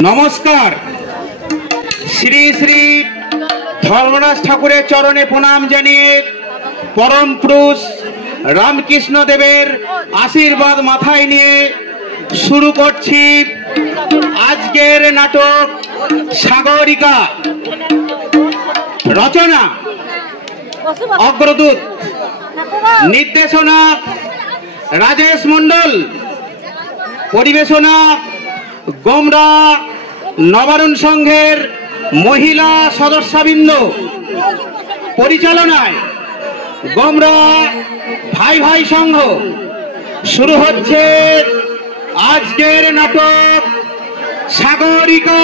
নমস্কার। শ্রী শ্রী ধর্মরাজ ঠাকুরের চরণে প্রণাম জানিয়ে পরম পুরুষ রামকৃষ্ণ দেবের আশীর্বাদ মাথায় নিয়ে শুরু করছি আজকের নাটক সাগরিকা। রচনা অগ্রদূত, নির্দেশনা রাজেশ মন্ডল, পরিবেশনা গোমরা নবারুণ সংঘের মহিলা সদস্যবৃন্দ, পরিচালনায় গোমরা ভাই ভাই সংঘ। শুরু হচ্ছে আজকের নাটক সাগরিকা।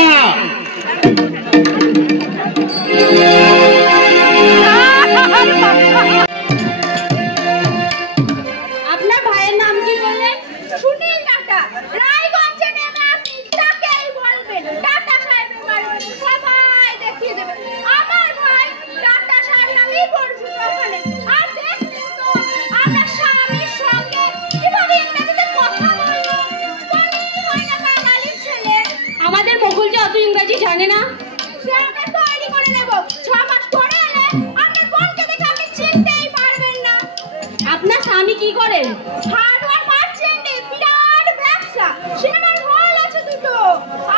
আপনার ভাইয়ের নাম কি বললেন? সুনীল টাটা। রায়গঞ্জে নেমে আপনি তাকেই বলবেন, টাটা সাহেবের বাড়ি সবাই দেখিয়ে দেবে। আমার ভাই টাটা সাহেব নামেই পরিচিত ওখানে। আর দেখুন তো আমরা স্বামীর সঙ্গে কিভাবে ইংরেজিতে কথা বলবো। বলেই হয় না বাঙালির ছেলে। আমাদের বকুল যে অত ইংরেজি জানে না। সে আমরা তৈরি করে নেব। 6 মাস পরে এলে আপনার বোনকে দেখে আপনি চিনতেই পারবেন না। আপনার স্বামী কি করেন? হার্ডওয়্যার মার্চেন্টে বিরাট ব্যবসা, সিনেমার হল আছে দুটো,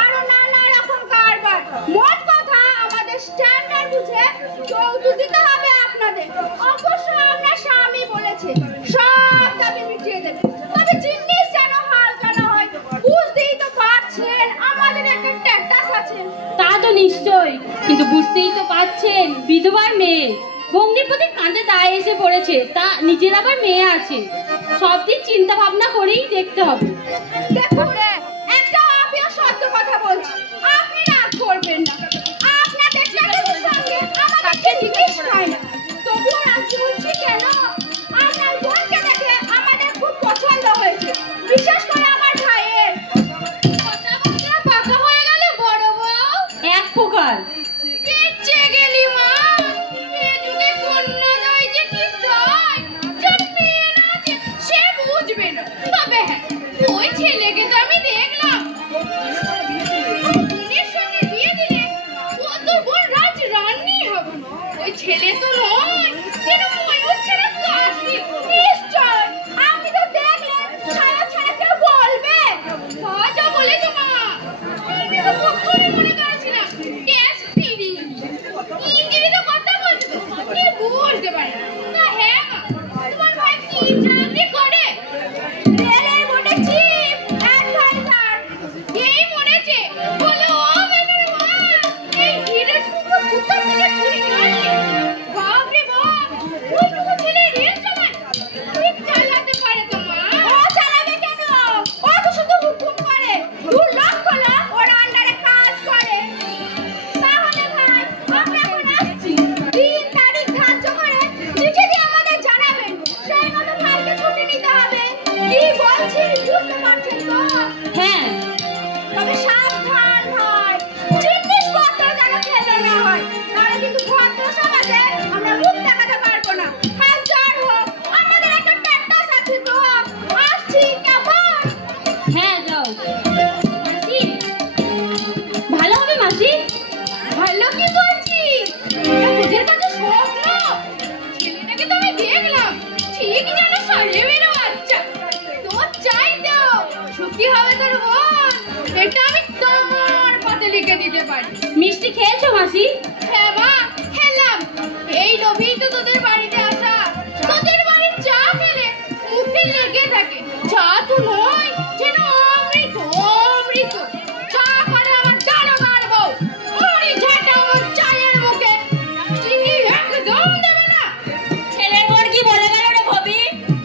আরো নানা রকম কারবার। মোট কথা আমাদের স্ট্যান্ডার্ড বুঝে যৌতুক দিতে হবে আপনাদের। অবশ্য আপনার স্বামী বলেছে সব দাবি মিটিয়ে দেবে, তবে জিনিস যেন হালকা না হয়। বুঝতেই তো পারছেন আমাদের একটা ট্যাটাস আছে। তা তো নিশ্চয়ই, কিন্তু বুঝতেই তো পারছেন বিধবার মেয়ে, ভগ্নির প্রতি কাঁধে দায় এসে পড়েছে, তা নিজের আবার মেয়ে আছে। সব দিক চিন্তা ভাবনা করেই দেখতে হবে। দেখুন, একটা আমিও সত্য কথা বলছি, আপনি রাগ করবেন না। আপনাদের ট্যাটাসের সঙ্গে আমাদের জিনিস হয় না, তবুও রাগ বলছি কেন? আপনার বোনকে দেখে আমাদের খুব পছন্দ হয়েছে, বিশেষ করে আমার ভাইয়ের। কথাবার্তা পাকা হয়ে গেল বড় বউ। এক প্রকার বেঁচে গেলি মা। এ যুগে কন্যা নয় যে কি চাই, যে মেয়ে না আছে সে বুঝবে না। তবে হ্যাঁ, ওই ছেলেকে তো আমি দেখলাম। বোনের সঙ্গে বিয়ে দিলে ও তোর বোন রাজ রানী হবে। ওই ছেলে তো নয়, যেন ময়ূর ছেড়ে কাশি। নিশ্চয় আপনি তো দেখলেন, ছায়া ছায়া কেউ বলবে। যা বলেছো মা, আমি তো কখনোই মনে করেছিলাম গ্যাস ফিরি ইংরেজিতে কথা বলতে তো কি বুঝতে পারে না। তা হ্যাঁ মা, তোমার ভাই কি চাকরি করে? রেলের বোর্ডে চিফ অ্যাডভাইজার। এই মনেছে বলে ও বেগুন মা, এই হিরোটুকু কোথা থেকে চুরি করলি? বাপ রে বাপ, ওইটুকু ছেলে রেল চালায়, ঠিক চালাতে পারে তো মা। ও চালাবে কেন? ও তো শুধু হুকুম করে, 2 লক্ষ লোক ওর আন্ডারে কাজ করে। তাহলে ভাই আমরা এখন আসছি, 3 তারিখ ধার্য করে চিঠি দিয়ে আমাদের জানাবেন। সেই মতো ভাইকে ছুটি নিতে হবে। কি বলছি বুঝতে পারছেন তো? হ্যাঁ, তবে সাবধান ভাই, জিনিসপত্র যেন ফেলে না হয়, তাহলে কিন্তু ভদ্র সমাজে আমরা মুখ দেখাতে পারবো না। হাজার হোক আমাদের একটা ট্যাটাস আছে তো। আসছি কেমন? হ্যাঁ যাও। মাসি, ভালো হবে মাসি। ভালো কি বলছি? এটা তোদের কাছে স্বপ্ন। ছেলেটাকে তো আমি দেখলাম, ঠিক যেন সালেমের বাচ্চা। তোর চাই তো সুখী হবে তোর বোন, এটা আমি তোমার পাতে লিখে দিতে পারি। মিষ্টি খেয়েছো মাসি? হ্যাঁ মা, খেলাম। এই লোভেই তো তোদের বাড়িতে আসা। তোদের বাড়ির চা খেলে মুখে লেগে থাকে। চা তো নয়, যেন অমৃত অমৃত। চা করে আমার দারোগার বউ, মুড়ি ঝাঁটা আমার চায়ের মুখে। চিনি একদম দেবে না। ছেলের বোন কি বলে গেল রে ভাবি?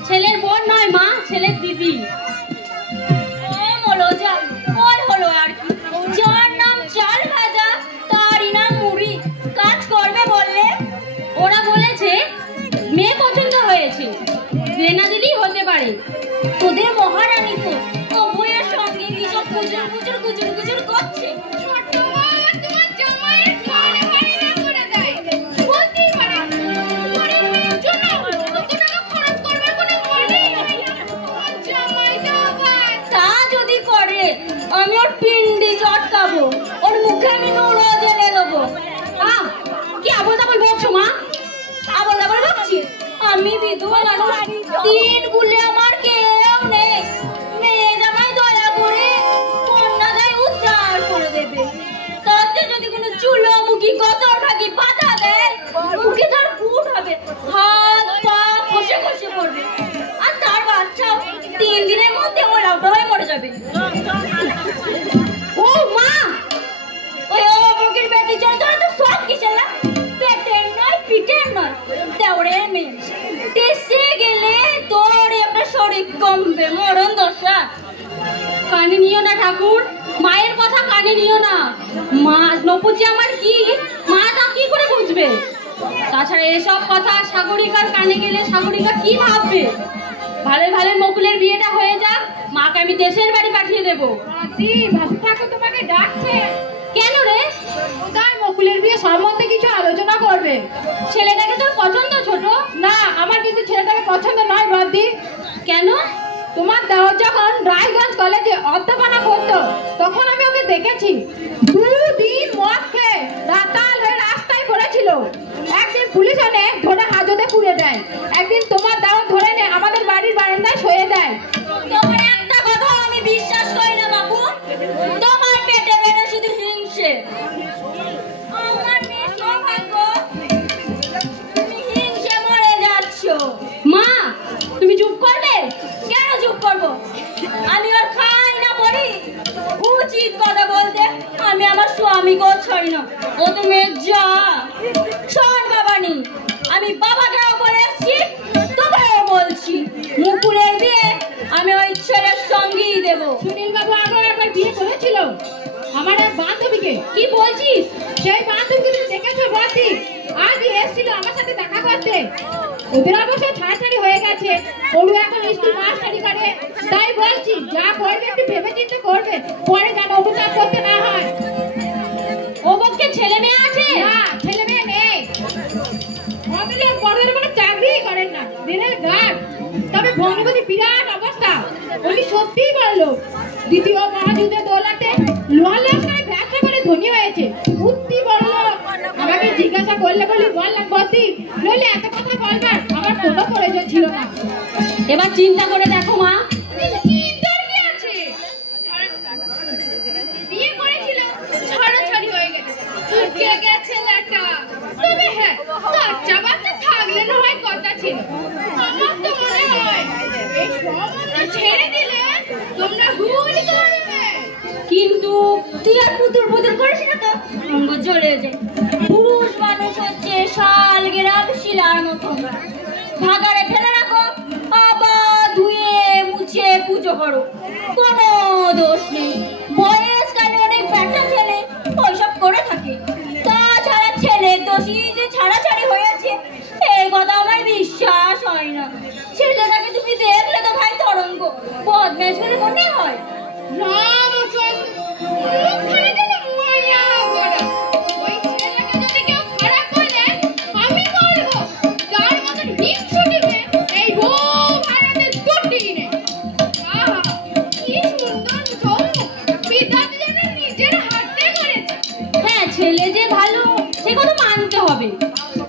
ছেলের বোন নয় মা, ছেলের দিদি। ওই হলো আর কি, যার নাম চাল ভাজা তারই নাম মুড়ি। কাজ করবে বললে? ওরা বলেছে মেয়ে পছন্দ হয়েছে, দেনা দিলেই হতে পারে। তোদের মহারানী তো অভয়ের সঙ্গে কি সব গুজর গুজর গুজর গুজর করছে। ছোট মা তোমার জামাইয়ের ঘরে বাড়ি না করে দেয়, বলতেই পারে গরিব মেয়ের জন্য কত টাকা খরচ করবে কোনো মনেই হয় না। জামাই তো তা যদি করে আমি ওর পিন্ডি চটকাবো। কমবে মরণ দশা। কানে নিও না ঠাকুর, মায়ের কথা কানে নিও না। মা নপুজি আমার কি, মা তা কি করে বুঝবে? তাছাড়া এসব কথা সাগরিকার কানে গেলে সাগরিকা কি ভাববে? ভালো ভালো মকুলের বিয়েটা হয়ে যাক, মাকে আমি দেশের বাড়ি পাঠিয়ে দেবো। ভাসু ঠাকুর তোমাকে ডাকছে। কেন রে? কোথায় মকুলের বিয়ে সম্বন্ধে কিছু আলোচনা করবে। ছেলেটাকে তোর পছন্দ ছোট? না, আমার কিন্তু ছেলেটাকে পছন্দ নয় বদ্দি। কেন? তোমার দেওর যখন রায়গঞ্জ কলেজে অধ্যাপনা করতো তখন আমি ওকে দেখেছি। 2 দিন মদ খেয়ে রাতাল হয়ে রাস্তায় পড়েছিল। একদিন পুলিশ এনে ধরে হাজতে পুড়ে দেয়, একদিন তোমার দেওর ধরে নে আমাদের বাড়ির বারান্দায় শুয়ে দেয়। তোমার একটা কথা আমি বিশ্বাস করি না বাবু, তোমার পেটে পেটে শুধু হিংসে। আমার মেয়ে সৌভাগ্য, তুমি হিংসে মরে যাচ্ছ। মা তুমি চুপ করবে? কেন চুপ করবো? আমি ওর খাই না পড়ি, উচিত কথা বলতে আমি আমার স্বামীকেও ছাড়ি না। ও তো মেয়ে যা। শোন বাবানি, আমি বাবাকেও বলে এসছি, তোকেও বলছি, মুকুলের বিয়ে আমি ওই ছেলের সঙ্গেই দেবো। সুনীল বাবু আগে একবার বিয়ে করেছিল আমার এক বান্ধবীকে। কি বলছিস? সেই বান্ধবীকে তুমি দেখেছো বদ্দি? আজ এসেছিল আমার সাথে দেখা করতে। ওদের অবশ্য ছাড়াছাড়ি হয়ে গেছে, ওরও এখন স্কুল মাস্টারি করে। তাই বলছি যা করবে একটু ভেবে চিন্তে করবে, পরে যেন অভিযোগ করতে না হয়। ও বলছে ছেলে মেয়ে আছে? না, ছেলে মেয়ে নেই। আমাদের বড়দের কোনো চাকরিই করেন না, দিনের গার্ড। তবে ভগ্নপতি বিরাট অবস্থা, উনি সত্যিই বড় লোক। দ্বিতীয় মহাযুদ্ধে দৌলতে লোহার লস্করে ব্যবসা করে ধনী হয়েছে, সত্যি বড় লোক। আমাকে জিজ্ঞাসা করলে বলি বললাম বদ্দি, নইলে এত কথা বলবার আমার কোনো প্রয়োজন ছিল না। এবার চিন্তা করে দেখো মা। চিন্তার কি আছে? বিয়ে করেছিল, ছাড়াছাড়ি হয়ে গেছে, চুকে গেছে ছেলেটা। তবে হ্যাঁ, বাচ্চা বাচ্চা থাকলে না হয় কথা ছিল। আমার তো মনে হয় এই সম্বন্ধ ছেড়ে দিলে তোমরা ভুল করবে। কিন্তু তুই আর পুতুর পুতুর করিস না তো, অঙ্গ জ্বলে যায়। পুরুষ মানুষ হচ্ছে শাল গেরাম শিলার মতো, ভাগাড়ে ফেলে রাখো, আবার ধুয়ে মুছে পুজো করো, কোনো দোষ নেই। বয়সকালে অনেক ব্যাটা ছেলে ওইসব করে থাকে। তাছাড়া ছেলের দোষী যে ছাড়াছাড়ি হয়েছে এই কথা আমার বিশ্বাস হয় না। ছেলেটাকে তুমি দেখলে তো ভাই তরঙ্গ বদমেশ বলে মনে হয়। হ্যাঁ, ছেলে যে ভালো সে কথা মানতে হবে।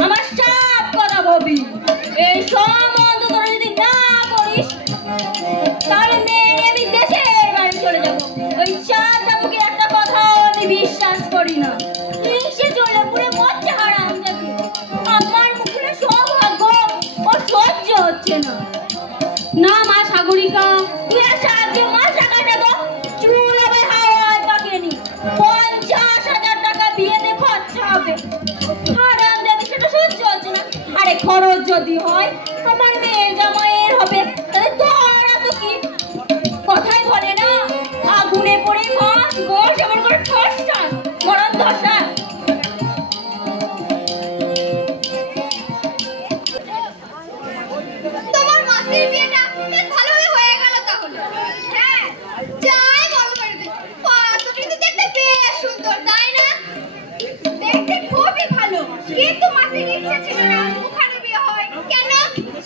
আমার সব কথা ভাবি, এই সম্বন্ধ তোরা যদি না করিস তাহলে মেয়ে আমি দেশের বাড়ি চলে যাবো। ওই চার বাবুকে একটা কথাও আমি বিশ্বাস করি না। হিংসে চলে পুরে মরতে হারাম যাবে। আমার মুখে সৌভাগ্য ও সহ্য হচ্ছে না। না মা সাগরিকা, তুই আর সাহায্য মাস টাকা দেবো চুল হবে হাওয়ায় পাকিয়ে নি। 50,000 টাকা বিয়েতে খরচা হবে, হারাম যাবে, সেটা সহ্য হচ্ছে না। আরে খরচ যদি হয় আমার মেয়ে জামাইয়ের হবে, তাহলে তোরা তো কি কথাই বলে না, আগুনে পড়ে মাছ গোস এমন করে ঠস ঠস মরণ দশা। তোমার মাসির বিয়েটা বেশ ভালোই হয়ে গেল তাহলে। হ্যাঁ, যাই বলো বাড়িতে, পাত্রটি তো দেখতে বেশ সুন্দর, তাই না? দেখতে খুবই ভালো, কিন্তু মাসির ইচ্ছে ছিল না ওখানে বিয়ে হয়। কেন?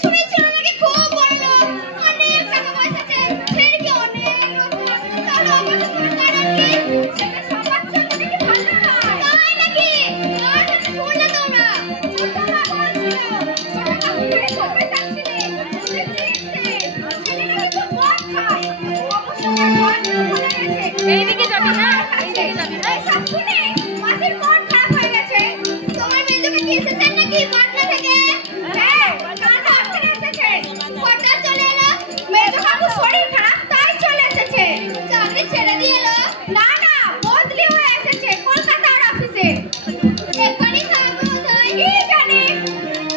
শুনেছিল নাকি খুব বড় লোক, অনেক টাকা পয়সা আছে, ছেলেকে অনেক রকম। তাহলে অবশ্য তোমার কারণ কি? সেটা সবার জন্য নাকি ভালো নয়, তাই নাকি? আর শুনলে তোমরা ছোটমা বলছিল ছোটমা সবাই থাকছিলে এইদিকে যাবি না, এইদিকে যাবি না। সব শুনে মাসির মন খারাপ হয়ে গেছে। তোমার মেজোকে কি এসেছেন নাকি পাটনা থেকে? হ্যাঁ, কাঁধা করে এসেছে। হঠাৎ চলে এলো, মেজো কাকুর শরীর খারাপ তাই চলে এসেছে। চাকরি ছেড়ে দিয়ে এলো? না না, বদলি হয়ে এসেছে কলকাতার অফিসে। এখানেই থাকবে কোথায় কি জানি।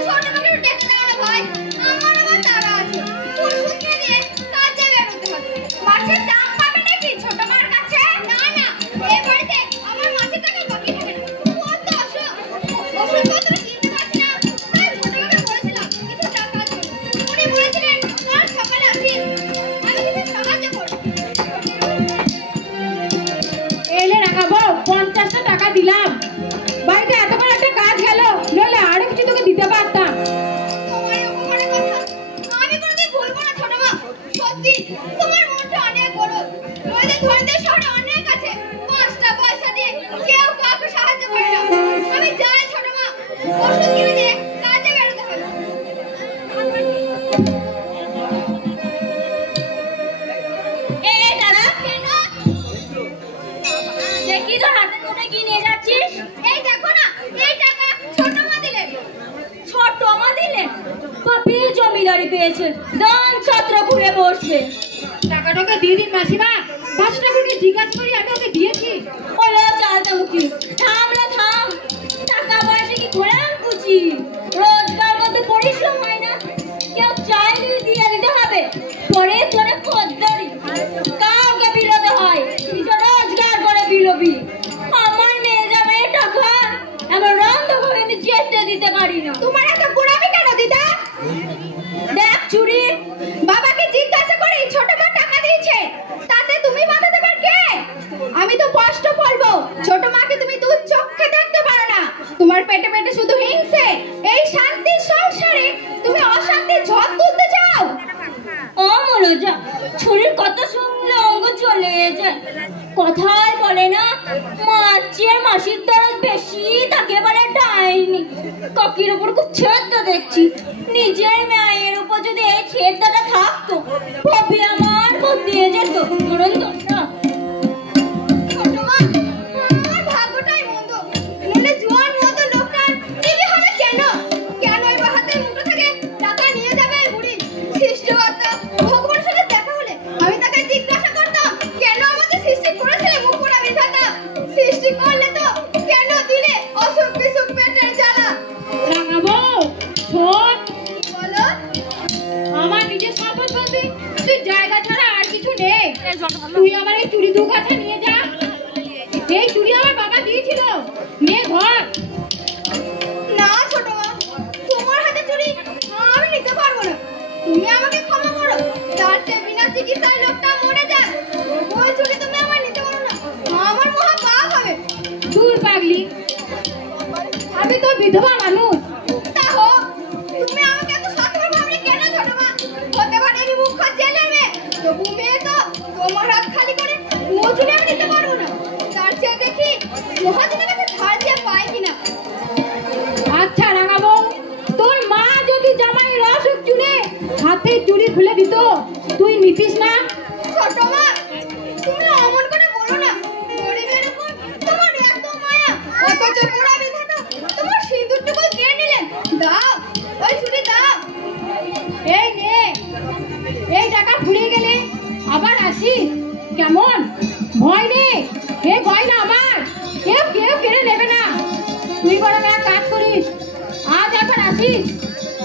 ছোট মাকে ডেকে দাও না ভাই, আমার আবার তারা আছে। ওষুধ খেয়ে দিয়ে তোমার মনটা অনেক বড়। নইলে ধনীদের শহরে অনেক আছে, 5টা পয়সা দিয়ে কেউ কাউকে সাহায্য করে না। আমি যাই ছোট মা, ওষুধ কিনে দিয়ে কাজে বেরোতে হবে। দেখি তোর হাতে কোথায় কি নিয়ে যাচ্ছিস? এই দেখো না, এই টাকা ছোট মা দিলেন। ছোট মা দিলেন? বাপি জমিদারি পেয়েছে, দান ছত্র খুলে বসবে। টাকাটাকে দিয়ে দিন মাসিমা, 5 টাকাকে জিজ্ঞাসা করি আমি ওকে দিয়েছি। ওলো চালতামুখী, থাম রে থাম। টাকা পয়সা কি ঘোড়ার কুচি? রোজগার করতে পরিশ্রম হয় না? কেউ চাইলে দিয়ে দিতে হবে, পরে তোরে খদ্দারি। কাউকে বিলোতে হয়, নিজে রোজগার করে বিলোবি। আমার মেয়ে যাবে টাকা, এমন রন্ধ করে আমি যেতে দিতে পারি না। তোমার এত গোড়ামি কেন দিদা? দেখ চুরি, বাবাকে জিজ্ঞাসা করে ছোট মা টাকা দিয়েছে, তাতে তুমি বাধা দেবার কে? আমি তো কষ্ট বলবো, ছোট মাকে তুমি দু চোখে দেখতে পারো না। তোমার পেটে পেটে শুধু হিংসে। এই শান্তির সংসারে তুমি অশান্তির ঝড় তুলতে চাও। ও মনোজা, ছুরির কথা শুনলে অঙ্গ চলে যায়। কথায় বলে না, মাছের মাসির দরদ বেশি, তাকে বলে ডাইনি। কাকির উপর খুব ছেদটা দেখছি। নিজের মায়ের উপর যদি এই ছেদটা থাকতো, ভাবি আমার বদলিয়ে যেত। দুরন্ত না। ছোট মা, আমার ভাগ্যটাই মন্দ। নইলে জোয়ান মতো লোকটার দিদি হলো কেন? কেন এবার হাতের মুঠো থেকে টাকা নিয়ে যাবে এই বুড়ি? সৃষ্টিকর্তা ভগবানের সাথে দেখা হলে আমি তাকে জিজ্ঞাসা করতাম, কেন আমাকে সৃষ্টি করেছিলে মুখ পোড়া বিধাতা? সৃষ্টি করলে তো কেন দিলে অসুখ বিসুখ পেটের জ্বালা? রাঙাবো শোন, বলো। আমার নিজের সম্পদ বলতে তুই জায়গা ছাড়া আর কিছু নেই। তুই আমার এই চুড়ি 2 কাঠা নিয়ে যা। এই চুড়ি আমার বাবা দিয়েছিল, নে ঘর। না ছোট মা, তোমার হাতে চুরি আমি নিতে পারবো না। তুমি আমাকে ক্ষমা করো। তার চেয়ে বিনা চিকিৎসায় লোকটা মরে যাক, ওই চুরি তুমি আমার নিতে পারো না। আমার মহা পাপ হবে। দূর পাগলি, আমি তো বিধবা মানুষ। তা হোক, তুমি আমাকে এত সতর্ক ভাবলে কেন ছোট মা? হতে পারে আমি মুখ জেলে মেয়ে, তবু মেয়ে তো তোমার হাত খালি করে ও চুরি আমি নিতে পারবো না। তার চেয়ে দেখি মহাজনের কাছে ধার দিয়ে পাই কিনা। আচ্ছা রাঙাবো, তোর মা যদি জামাইয়ের অসুখ চুলে হাতে চুড়ি খুলে দিত, তুই নিতিস না? ছোট মা, তুমি অমন করে বলো না। গরিবের উপর তোমার এত মায়া, অথচ পোড়া বিধাতা তোমার সিঁদুরটুকু কেড়ে নিলেন। দাও, ওই চুড়ি দাও। এই নে, এই টাকা ফুরিয়ে গেলে আবার আসিস কেমন? ভয় নেই, হে গয়না আমার, কেউ কেউ কেড়ে নেবে না। তুই বরং এক কাজ করিস, আজ একবার আসিস।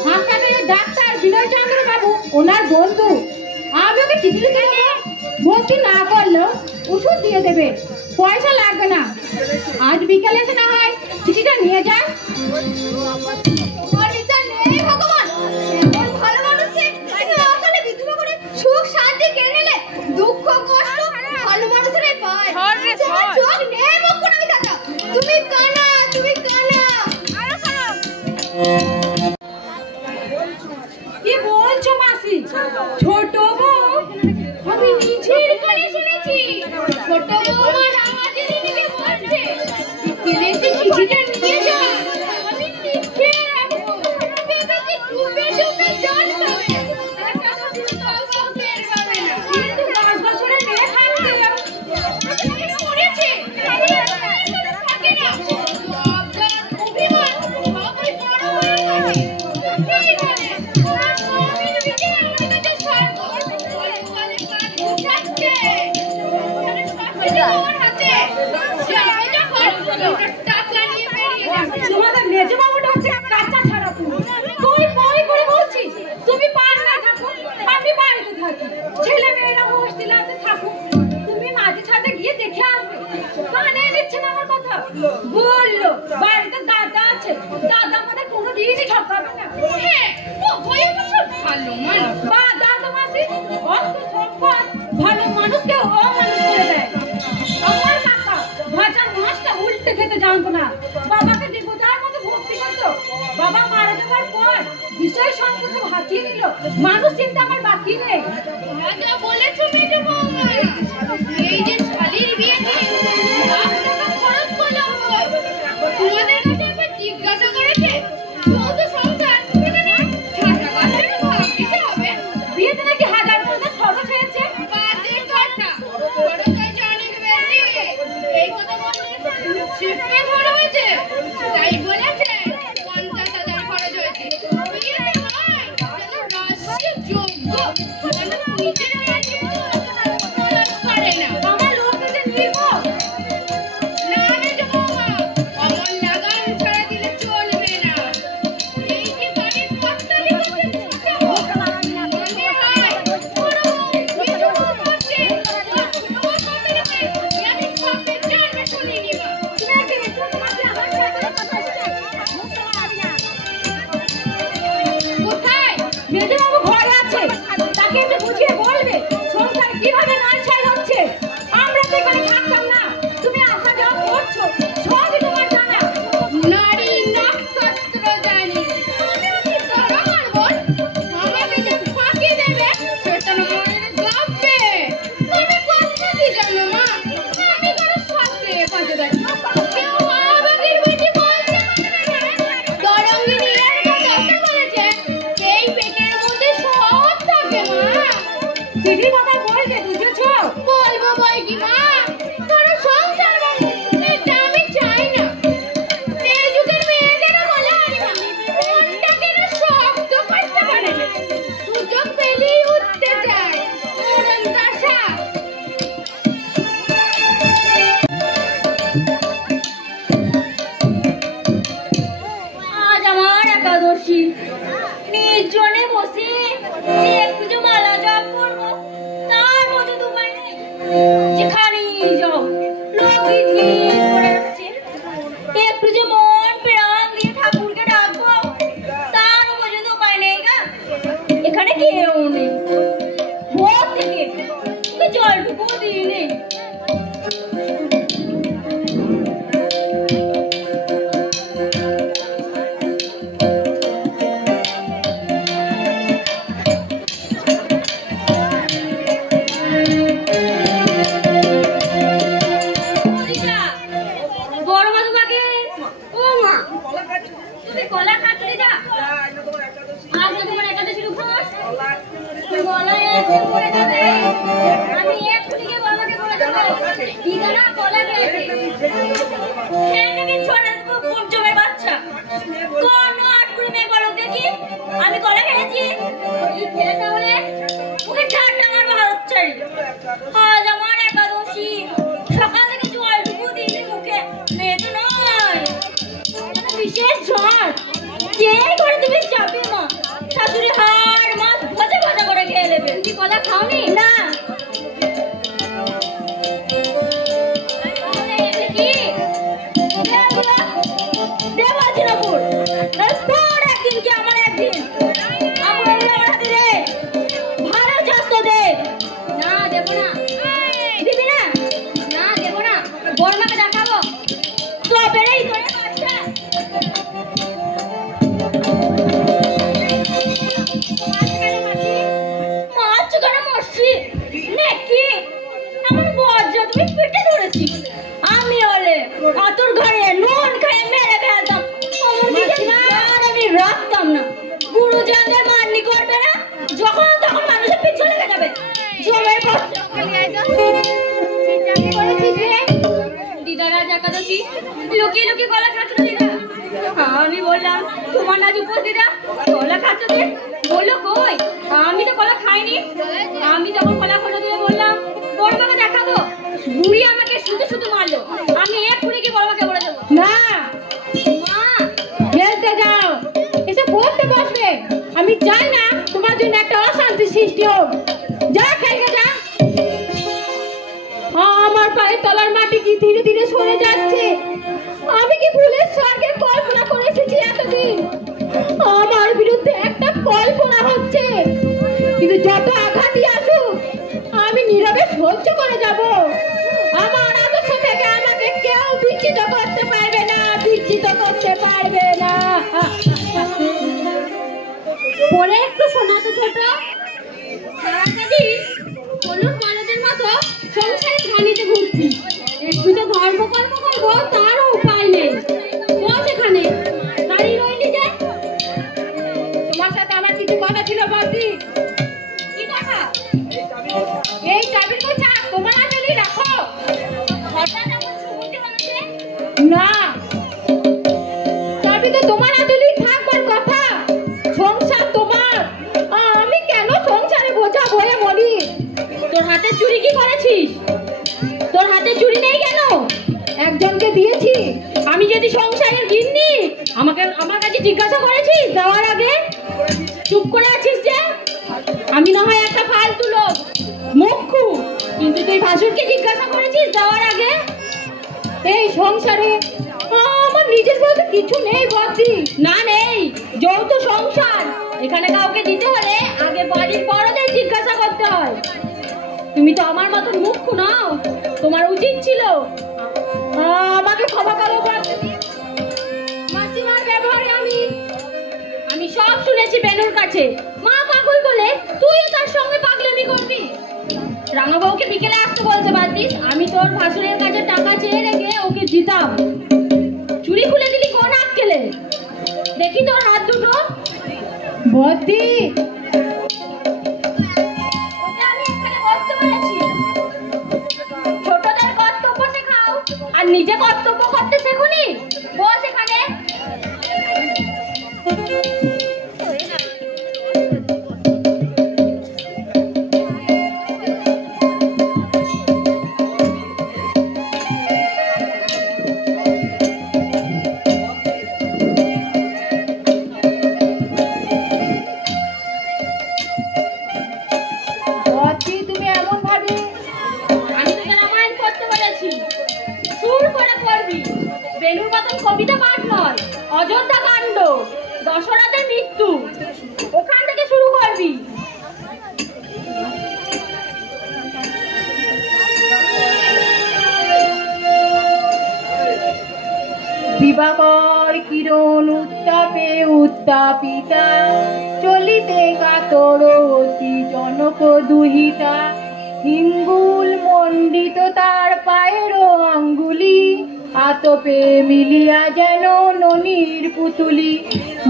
হাসপাতালের ডাক্তার বিনয় চন্দ্র বাবু, ওনার বন্ধু। আমি ওকে চিঠি লিখে দেবো, ভর্তি না করলেও ওষুধ দিয়ে দেবে, পয়সা লাগবে না। আজ বিকালে এসে না হয় চিঠিটা নিয়ে যান। তোমার বিচার নেই ভগবান। এমন ভালো মানুষকে তুমি অকালে বিধবা করে সুখ শান্তি কেড়ে নিলে। দুঃখ কষ্ট ভালো মানুষেরাই পায়। তোমার চোখ নেই মুখ পোড়া বিধাতা। তুমি কানা, তুমি কানা। কি বলছো মাসি? ছোট বউ? আমি নিজের কানে শুনেছি। ছোট বৌমা আমাদের দিদিকে বলছে, বিকেলে এসে চিঠিটা নিয়ে যা, আমি লিখে রাখবো। ভেবেছি ডুবে ডুবে জল খাবে, একটা বছর কাউকে বের পাবে না। কিন্তু 10 বছরের মেয়ে থাকতে মেয়ে মরেছে, আমি আর থাকে না। অজ্ঞান, অভিমান, সবই বড় হয়ে থাকে। এই বলে, ওর স্বামীর বিজয় আমার কাছে স্বর্গ। বলে বলে কাজ উঠাচ্ছে। ওখানে সবকিছু ওর হাতে। যাবে যখন, ওটা টাকা নিয়ে বেরিয়ে যাবে। তোমাদের মেজো বাবুটা হচ্ছে কাঁচা ছাড়া পুরো। তুই বই করে বলছিস তুমি পাড়ায় থাকো, আমি বাড়িতে থাকি। ছেলে মেয়েরা হোস্টেলে থাকুক, তুমি মাঝে সাথে গিয়ে দেখে আসবে। কানে নিচ্ছে না আমার কথা। বললো বাড়িতে দাদা আছে, দাদা আমাদের কোনোদিনই ঠকাবে না। হ্যাঁ, ও বই অবশ্য ভালো মানুষ। বা দাদা মাসি অত সম্পদ ভালো মানুষকে অমানুষ করে দেয়। আমার কাকা ভাজা মাছটা উল্টে খেতে জানতো না, বাবাকে দেবতার মতো ভক্তি করতো। বাবা মারা যাওয়ার পর বিষয় সম্পর্কে হাতিয়ে নিল, মানুষ চিন্তা আমার বাকি নেই। রাজা করে না আমার লোক থেকে নিয়ে গো। না না যে বৌমা অমন লাগাম ছাড়া দিলে চলবে না এই যে বাড়ির কর্তালি করতে যাবো মনে হয় পুরো বিজু করছে আমার কর্তালিকে আমি সবকে জানবে শুনে নিবা তুমি আগে একটু তোমাকে আমার সাথে কথা বলতে মুখ চালাবি না। কোথায় মেজবাবু ঘরে আছে, তাকে একটু বুঝিয়ে বলবে সংসার কিভাবে নড়ছাড় হচ্ছে। আমরা তো এখানে থাকতাম না, তুমি আসা যাওয়া করছো, সবই তোমার জানা। নারী নক্ষত্র জানি তোর আমার বোন আমাকে যে ফাঁকি দেবে সেটা না মনের গাবে তুমি কথা কি জানো মা আমি কারো সাথে কাজে দেয় কেউ আমাদের বেটি বলছে দরঙ্গিনী এর কথা বলেছে এই পেটের মধ্যে সব থাকে মা চিঠি কথা বলবে, বুঝেছো? বলবো বই কি মা তোর সংসার ভাঙবে এটা আমি চাই না এই যুগের মেয়েদেরও বলে আনিমা মনটাকে না শক্ত করতে পারে না সুযোগ পেলেই উঠতে চায় মরণ দশা আজ আমার একাদশী, নির্জনে বসে যে একটু যে মালা জপ করবো তার মতো তোমার নেই। যেখানেই যাও লোকই ঠিক করে আসছে, একটু যে মন প্রাণ দিয়ে ঠাকুরকে ডাকবো তারও পর্যন্ত উপায় নেই গা। এখানে কেউ নেই, ভোর থেকে তো জলটুকু দিয়ে নেই। মনীষা, বড় মা তোমাকে ও মা তুমি কলা খাচ্ছ দিদা? আজ তো তোমার একাদশীর উপবাস, গলায় আছে পড়ে যাবে। আমি এক্ষুনি গিয়ে বাবাকে বলে দেবো দিদা না কলা খেয়েছে। খেয়ে ছোড়া পঞ্চমের বাচ্চা কোন আট করে মেয়ে বলো দেখি আমি কলা খেয়েছি। এই খেয়ে তাহলে ওকে ঝাড়টা মারবো হাত চাই। আজ আমার একাদশী, সকাল থেকে জলটুকু দিলে মুখে, মেয়ে তো নয় বিশেষ ঝড়। যেই করে তুমি চাপি মা শাশুড়ি হাড় মাছ ভাজা ভাজা করে খেয়ে নেবে। তুমি কলা খাওনি? না। তাহলে এগুলো কি? এগুলো দেবাজিরাপুর। তোর একদিন কি আমার একদিন। আমার এগুলো আমার হাতে দে। ভালো চাষ তো দে। না দেবো না। দিবি না? না দেবো না। বড়মাকে দেখাবো তো বেড়েই ধরে বাচ্চা। মাছ কেন মাসি নাকি আমার বজ্জা তুমি পেটে ধরেছি। আমি হলে আতর ঘরে নুন খাই মেরে ফেলতাম। আমার দিকে আর আমি রাখতাম না। গুরুজনদের মাননি করবে না, যখন তখন মানুষের পিছনে লেগে যাবে। জমের বজ্জা দিদার আজ একাদশী, লুকিয়ে লুকিয়ে কলা খাচ্ছ দিদা। আমি বললাম তোমার না উপোস দিদা, কলা খাচ্ছ দে। বললো কই আমি তো কলা খাইনি। আমি যখন কলা খোঁজা দিয়ে বললাম বড় মাকে দেখাবো, বুড়ি আমাকে শুধু শুধু মারলো। আমি এক্ষুনি কি বড় মাকে বলে দেবো। না, মা খেলতে যাও, এসে পড়তে বসবে। আমি চাই না তোমার জন্য একটা অশান্তি সৃষ্টি হোক। যা খেলতে যা। আমার পায়ের তলার মাটি কি ধীরে ধীরে সরে যাচ্ছে। আমি কি ভুলের স্বর্গের কল্পনা করে এসেছি এতদিন। আমার বিরুদ্ধে একটা কল্পনা হচ্ছে, কিন্তু যত আঘাতই আসুক আমি নীরবে সহ্য করে যাব। আমার আদর্শ থেকে আমাকে কেউ বিচ্ছিত করতে পারবে না, বিচ্ছিত করতে পারবে না। পরে একটু শোনা তো ছোট সারাকাদি হলুদ বলদের মতো সংসারে ধানিতে ঘুরছি। একটু যে ধর্মকর্ম করবো তারও উপায় নেই। বস এখানে দাঁড়িয়ে রইলি যে। তোমার সাথে আমার কিছু কথা ছিল বাদি। কি কথা? এই চাবির কথা তোমার হাতেই রাখো। হঠাৎ এমন সুবুদ্ধি হলো যে? না, চাবি তো তোমার হাতেই থাকবার কথা। সংসার তোমার, আমি কেন সংসারে সব হয়ে মরি। তোর হাতে চুরি কি করেছিস? তোর হাতে চুরি নেই কেন? একজনকে দিয়েছি। আমি যদি সংসারের গিন্নি, আমার কাছে জিজ্ঞাসা করেছিস দেওয়ার আগে? চুপ করে আছিস যে? আমি না হয় একটা ফালতু লোক, মুখ্যু, কিন্তু তুই ভাসুরকে জিজ্ঞাসা করেছিস দেওয়ার আগে? এই সংসারে আমার নিজের বলতে কিছু নেই বদ্দি। না নেই, যৌথ সংসার, এখানে কাউকে দিতে হলে আগে বাড়ির বড়দের জিজ্ঞাসা করতে হয়। তুমি তো আমার মতন মুখ্যু নাও, তোমার উচিত ছিল। আমাকে ক্ষমা করো বদ্দি। মাসিমার ব্যবহারে আমি সব শুনেছি বেনুর কাছে। মা পাগল বলে তুইও তার সঙ্গে পাগলামি করবি। রাঙা বউকে বিকেলে আসতে বলতে পারতিস, আমি তোর ভাসুরের কাছে টাকা চেয়ে রেখে ওকে দিতাম। চুরি খুলে দিলি কোন আক্কেলে? দেখি তোর হাত দুটো। বদ্দি ওকে আমি এখানে বসতে বলেছি। ছোটদের কর্তব্য শেখাও আর নিজে কর্তব্য করতে শেখুনি। বস এখানে। বদ্দি তুমি এমন ভাবে। আমি তোকে রামায়ণ পড়তে বলেছি, সুর করে পড়বি। বেনুর মতন কবিতা পাঠ নয়, অযোধ্যা কাণ্ড, দশরথের মৃত্যু, ওখান থেকে শুরু করবি। দিবাকর কিরণ উত্তাপে উত্তাপিতা, চলিতে কাতর অতি জনক দুহিতা। হিঙ্গুল মণ্ডিত তার পায়ের আঙ্গুলি, আতপে মিলিয়া যেন ননির পুতুলি।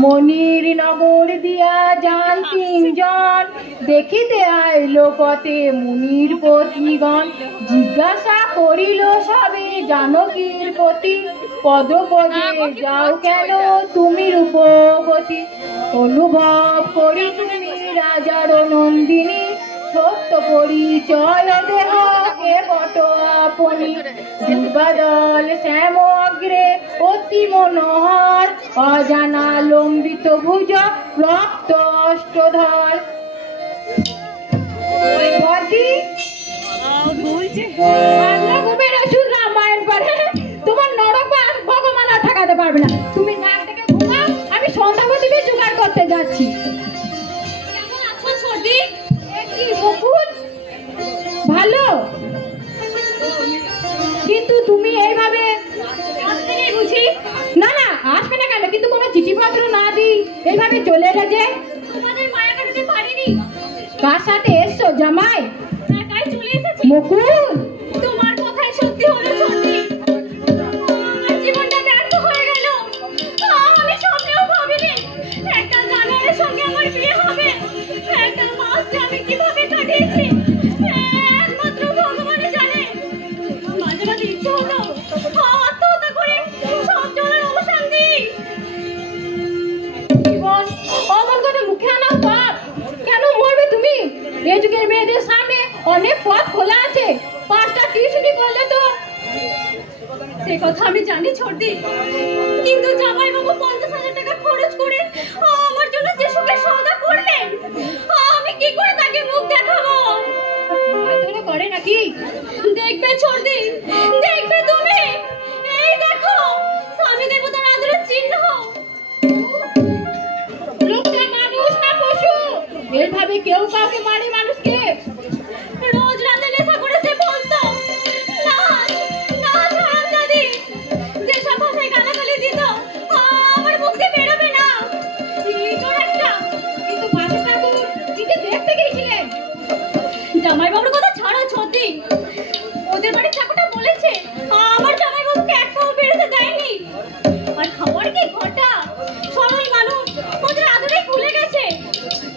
মনির নগর দিয়া যান তিনজন, দেখিতে আইল পথে মুনির পত্নীগণ। জিজ্ঞাসা করিল সবে জানকীর প্রতি, পদপদে যাও কেন তুমি রূপবতী। অনুভব করি তুমি রাজার নন্দিনী, সত্য পরিচয় দেহ কে বট আপনি। দুর্বাদল শ্যাম অগ্রে অতি মনোহর, অজানা লম্বিত ভুজ রক্ত অষ্টধর। বদ্দি বাংলা ঘুমের ওষুধ রামায়ণ পড়ে তোমার নরক ভগবান আর ঠেকাতে পারবে না। তুমি নাক থেকে ঘুমাও, আমি সন্ধ্যাবতীকে জোগাড় করতে যাচ্ছি। কেমন আছো ছোটি? কি বকুল? ভালো, কিন্তু তুমি এইভাবে আসতে নেই বুঝি? না না আসবে না কেন, কিন্তু কোনো চিঠিপত্র না দিই এইভাবে চলে এলে যে? তোমাদের মায়া কাটাতে পারিনি। কার সাথে এসছো জামাই? একাই চলে এসেছি। মুকুল তোমার কথাই সত্যি হলো ছোটি। আমার জীবনটা ব্যর্থ হয়ে গেল। আমি স্বপ্নেও ভাবিনি একটা জানোয়ারের সঙ্গে আমার বিয়ে হবে। একটা মাস যে আমি কিভাবে কাটিয়েছি একমাত্র ভগবানই জানে। মাঝে মাঝে ইচ্ছে হতো আত্মহত্যা করে সব জলের অবসান দিই। জীবন অমন করে মুখে আনা পাপ। কেন মরবে তুমি? এই যুগের মেয়েদের সামনে অনেক পথ খোলা আছে, 5টা টিউশনি করলে তো। সে কথা আমি জানি ছোটি, কিন্তু জামাই বাবু 50,000 টাকা খরচ করে আমার জন্য যে সুখের সওদা করলেন, আমি কি করে তাকে মুখ দেখাবো? ধরে করে নাকি? দেখবে ছোটি, দেখবে তুমি। এই দেখো স্বামী দেবতার আদরের চিহ্ন। লোকটা মানুষ না পশু? এইভাবে কেউ কাউকে মারে মানুষকে? রোজ রাতে নেশা করে সে বলতো না না ছাড়ান দাদি, যেসব ভাষায় গালাগালি দিত আমার মুখ দিয়ে বেরোবে না। ইঁদুর একটা। কিন্তু বাসু ঠাকুর নিজে দেখতে গিয়েছিলেন। জামাই বাবুর কথা ছাড়ো ছোটি, ওদের বাড়ির চাকরটা বলেছে আমার জামাই বাবুকে এক পাও বেরোতে দেয়নি। আর খবর কি ঘটা, সরল মানুষ, ওদের আদরেই ভুলে গেছে।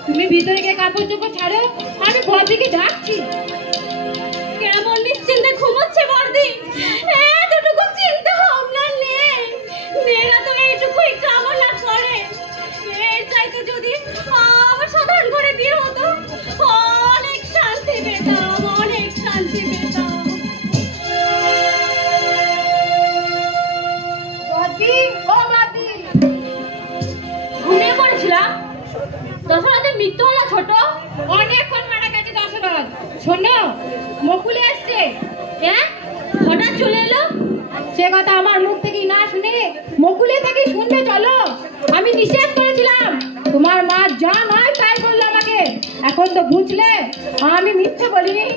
তুমি ভিতরে গিয়ে কাপড় চোপড় ছাড়ো, আমি বড়দিকে ডাকছি। কেমন নিশ্চিন্তে ঘুমোচ্ছে বর্দি, এতটুকু চিন্তা ভাবনা নেই। মেয়েরা তো এইটুকুই কামনা করে। এর চাইতে যদি আমার সাধারণ ঘরে বিয়ে হতো অনেক শোনো, মকুলে আসছে। হ্যাঁ, হঠাৎ চলে এলো? সে কথা আমার মুখ থেকে না শুনে মকুলে থেকে শুনবে চলো। আমি নিষেধ করেছিলাম, তোমার মা যা নয় তাই বললো আমাকে। এখন তো বুঝলে আমি মিথ্যে বলিনি।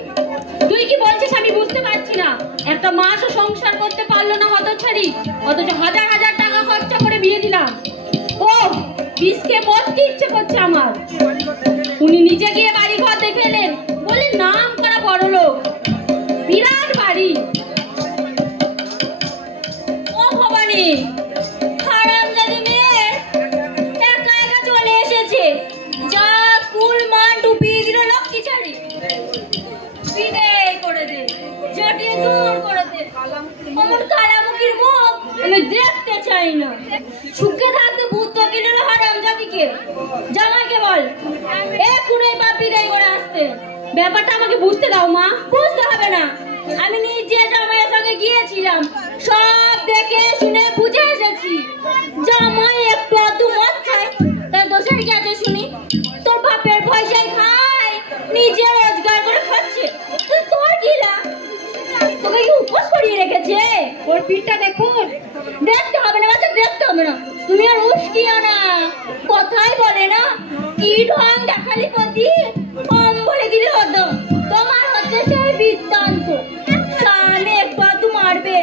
তুই কি বলছিস আমি বুঝতে পারছি না। একটা মাসও সংসার করতে পারলো না হতচ্ছাড়ি, অথচ হাজার হাজার টাকা খরচা করে বিয়ে দিলাম। ও বিষকে মরতে ইচ্ছে করছে আমার। উনি নিজে গিয়ে বাড়ি ঘর দেখে এলেন, বলে নাম করা বড় লোক, বিরাট বাড়ি। ও ভবানী, হারামজাদি মেয়ে একা একা চলে এসেছে। যা কুল মান ডুবিয়ে দিল লক্ষ্মী ছাড়ি। বিদায় করে দে, জটিয়ে দূর করে দে। আমার কালামুখীর মুখ আমি দেখতে চাই না। সুখে থাকতে ভূত কিনল হারামজাদিকে। জামাইকে বল এক্ষুনি বাপ বিদায় করে আসতে। ব্যাপারটা আমাকে বুঝতে দাও মা। বুঝতে হবে না, আমি নিজে জামাইয়ের সঙ্গে গিয়েছিলাম, সব দেখে শুনে বুঝে এসেছি। জামাই একটু আধটু মদ খায়, তার দোষের কি আছে শুনি? তোর বাপের পয়সায় খায়, নিজে রোজগার করে খাচ্ছে, তোর কি লাভ? তোকে কি উপোস করিয়ে রেখেছে? ওর পিঠটা দেখুন। দেখতে হবে না বাচ্চা, দেখতে হবে না। তুমি আর উস্কিও না। কথাই বলে না, কি ঢং দেখালি পতি কম বলে দিলে হতো। তোমার হচ্ছে সেই বৃত্তান্ত। সামনে একটু আধটু মারবে,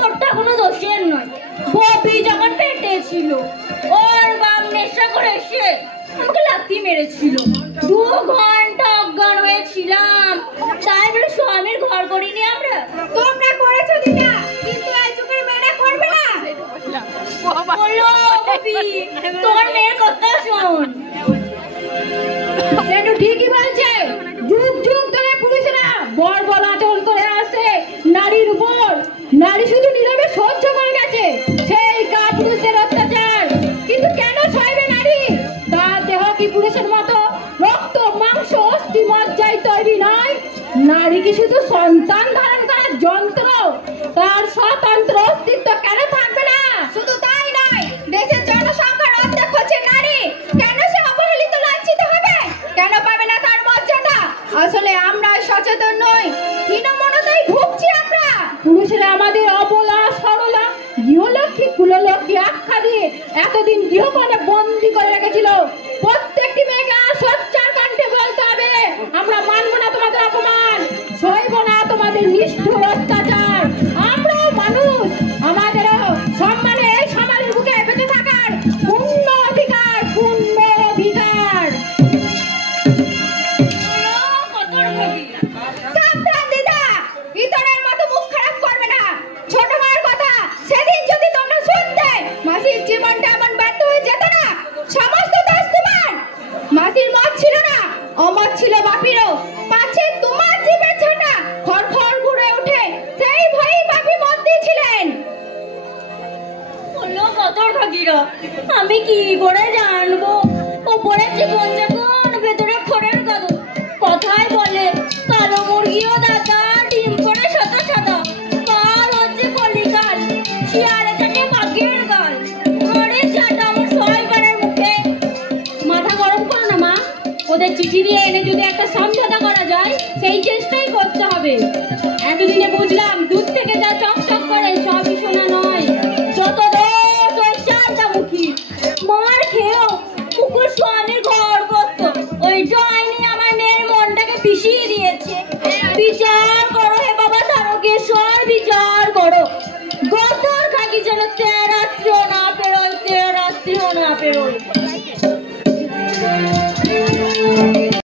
ওরটা কোনো দোষের নয়। ববি যখন পেটে ছিল, ওর বাপ নেশা করে এসে আমাকে লাথি মেরেছিল। 2 ঘন্টা অজ্ঞান হয়েছিলাম, তাই বলে স্বামীর ঘর করিনি আমরা। তোমরা করেছো দিদা, কিন্তু এই যুগের মেয়েরা করবে না। বলো ববি, তোর মেয়ের কথা শোন। সেটু ঠিকই বলছে। যুগ যুগ ধরে পুরুষরা বর্বর আচরণ করে আসছে নারীর উপর। নারী শুধু নীরবে সহ্য করে গেছে সেই কাপুরুষদের অত্যাচার। কিন্তু কেন সইবে নারী? তার দেহ কি পুরুষের মতো রক্ত মাংস অস্থি মজ্জায় তৈরি নয়? নারী কি শুধু সন্তান ধারণ করার যন্ত্র? তার স্বতন্ত্র অস্তিত্ব কেন থাকবে না? শুধু তাই নয়, দেশের জনসংখ্যার অর্ধেক হচ্ছে নারী। কেন সে অবহেলিত লাঞ্ছিত হবে? কেন পাবে না তার মর্যাদা? আসলে আমরা সচেতন নই, হীনমনতায় ভুগছি আমরা। পুরুষেরা আমাদের অবলা সরলা গৃহলক্ষ্মী কুললক্ষ্মী আখ্যা দিয়ে এতদিন গৃহকোণে বন্দি করে রেখেছিল। প্রত্যেকটি মেয়েকে সোচ্চার কণ্ঠে বলতে হবে, আমরা মানব না তোমাদের অপমান, সইব না তোমাদের নিষ্ঠুর অত্যাচার। আমরাও মানুষ, আমাদেরও সম্মানে এই সমাজের বুকে বেঁচে থাকার পূর্ণ অধিকার, পূর্ণ অধিকার। সাবধান দিদা, ইতরের মতো মুখ খারাপ করবে না। ছোট মায়ের কথা সেদিন যদি তোমরা শুনতে, মাসির জীবনটা এমন ব্যর্থ হয়ে যেত না। সমস্ত দোষ তোমার। মাসির মত ছিল না, অমত ছিল বাপিরও। পাছে তোমার জীবের ছোটা খড়খড় ঘুরে ওঠে, সেই ভয়েই বাপি মত দিয়েছিলেন। বললো কতর ভাগিরা, আমি কি করে জানবো ওপরে জীবন যখন ভেতরে খড়ের গাদর। কথাই বলে কালো মুরগিও দাদা ডিম করে সাদা সাদা। কাল হচ্ছে কলিকাল, শিয়ালে চাটে বাঘের গাল। ঘরে চাটা আমার সবাইকারের মুখে। মাথা গরম করো না মা, ওদের চিঠি দিয়ে এনে যদি একটা সমঝোতা করা যায় সেই চেষ্টাই করতে হবে। এতদিনে বুঝলাম দুধ থেকে যা চকচক করে সবই সোনা নয়। যত দোষ ওই চারটামুখী। মার খেয়েও কুকুর স্বামীর ঘর করতো। ওই ডাইনি আমার মেয়ের মনটাকে পিষিয়ে দিয়েছে। বিচার করো হে বাবা তারকেশ্বর,